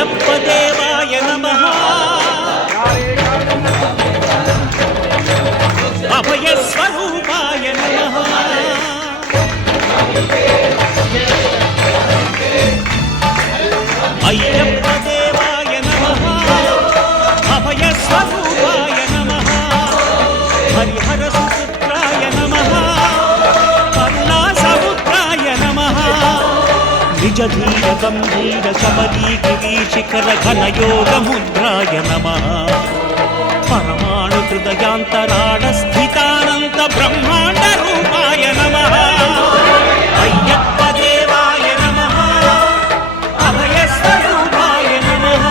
అయ్యప్ప దేవాయ నమః అభయ స్వరూపాయ నమః అయ్యప్ప దేవాయ నమః అభయ స్వరూపాయ నమః హరిహర సుపుత్రాయ నమః కరుణా సముద్రాయ నమః నిజ ధీర గంభీర శబరీ గిరీశిఖర ఘనయోగ ముద్రాయ నమః పరమాణు హృదయాంతరాళ స్థితానంత బ్రహ్మాండ రూపాయ నమః అయ్యప్ప దేవాయ నమః అభయ స్వరూపాయ నమః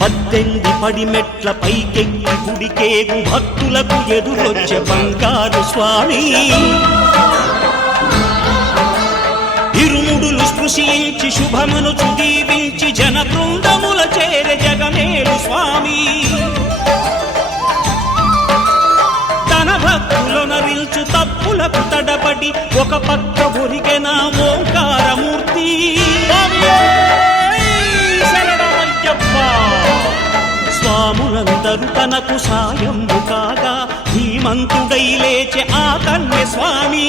పద్దెంది పడిమెట్ల పైకెక్కి గుడికేగు భక్తులకు ఎదురొచ్చే బంగారు స్వామి ఇరుముడులు స్పృశించి శుభమును చుదీవించి జన బృందముల చేరే జగమేలు స్వామి తన భక్తులొనరిల్చు తప్పులకు తడబడి ఒక పక్క ఒరిగెన ఓంకారమూర్తి స్వాములందరూ తనకు సాయంబు కాగా ధీమంతుడై లేచే ఆ కన్య స్వామి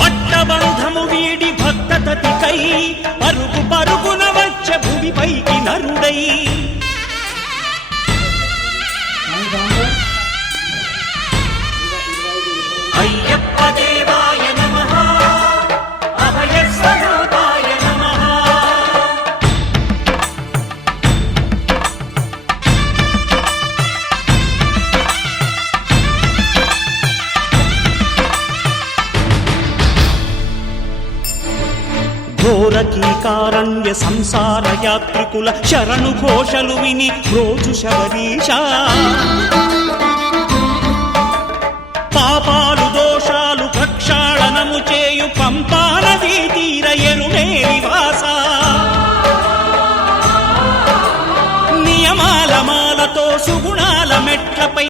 పట్టబంధము వీడి భక్తతతికై పరుగు పరుగున వచ్చే భూమిపైకి నరుడై అయ్యప్ప దేవాయ నమః అభయ స్వరూపాయ నమః ఘోరకీకారణ్య సంసార యాత్రికుల శరణు ఘోషలు విని రోజు శబరీశ పాపాలు దోషాలు ప్రక్షాళనము చేయు పంపానదీ తీర ఎరుమేలి వాస నియమాల మాలతో సుగుణాల మెట్లపై